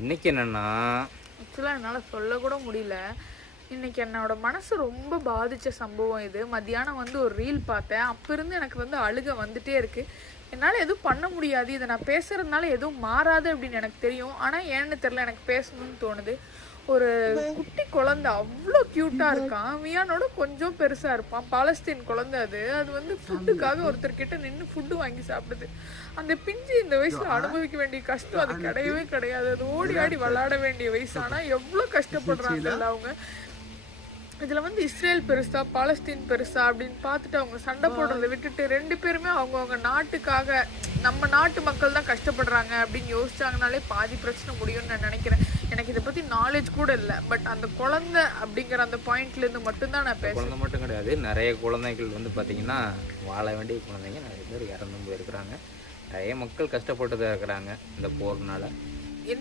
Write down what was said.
இன்னைக்கு என்னன்னா, ஆக்சுவலாக என்னால் சொல்லக்கூட முடியல. இன்னைக்கு என்னோட மனசு ரொம்ப பாதித்த சம்பவம் இது. மத்தியானம் வந்து ஒரு ரீல் பார்த்தேன். அப்போ இருந்து எனக்கு வந்து அழுக வந்துட்டே இருக்குது. என்னால் எதுவும் பண்ண முடியாது, இதை நான் பேசுகிறதுனால எதுவும் மாறாது அப்படின்னு எனக்கு தெரியும். ஆனால் ஏன்னு தெரில, எனக்கு பேசணும்னு தோணுது. ஒரு குட்டி குழந்தை அவ்வளோ க்யூட்டாக இருக்கான். மியானோட கொஞ்சம் பெருசாக இருப்பான். பாலஸ்தீன் குழந்தை அது. அது வந்து ஃபுட்டுக்காக ஒருத்தர்கிட்ட நின்று ஃபுட்டு வாங்கி சாப்பிடுது. அந்த பிஞ்சு இந்த வயசில் அனுபவிக்க வேண்டிய கஷ்டம் அது கிடையவே கிடையாது. அது ஓடி ஆடி விளாட வேண்டிய வயசு. ஆனால் எவ்வளோ கஷ்டப்படுறாங்கல்ல அவங்க. இதில் வந்து இஸ்ரேல் பெருசா பாலஸ்தீன் பெருசா அப்படின்னு பார்த்துட்டு அவங்க சண்டை போடுறதை விட்டுட்டு 2 பேருமே அவங்கவுங்க நாட்டுக்காக, நம்ம நாட்டு மக்கள் தான் கஷ்டப்படுறாங்க அப்படின்னு யோசிச்சாங்கனாலே பாதி பிரச்சனை முடியும்னு நான் நினைக்கிறேன். எனக்கு இதை பற்றி நாலேஜ் கூட இல்லை. பட் அந்த குழந்தை அப்படிங்கிற அந்த பாயிண்ட்லேருந்து மட்டும்தான் நான் பேசுகிறேன். குழந்தை மட்டும் கிடையாது, நிறைய குழந்தைகள் வந்து பார்த்தீங்கன்னா வாழ வேண்டிய குழந்தைங்க நிறைய பேர் இறந்தும் போயிருக்கிறாங்க. நிறைய மக்கள் கஷ்டப்பட்டு தான் இருக்கிறாங்க இந்த போர்னால.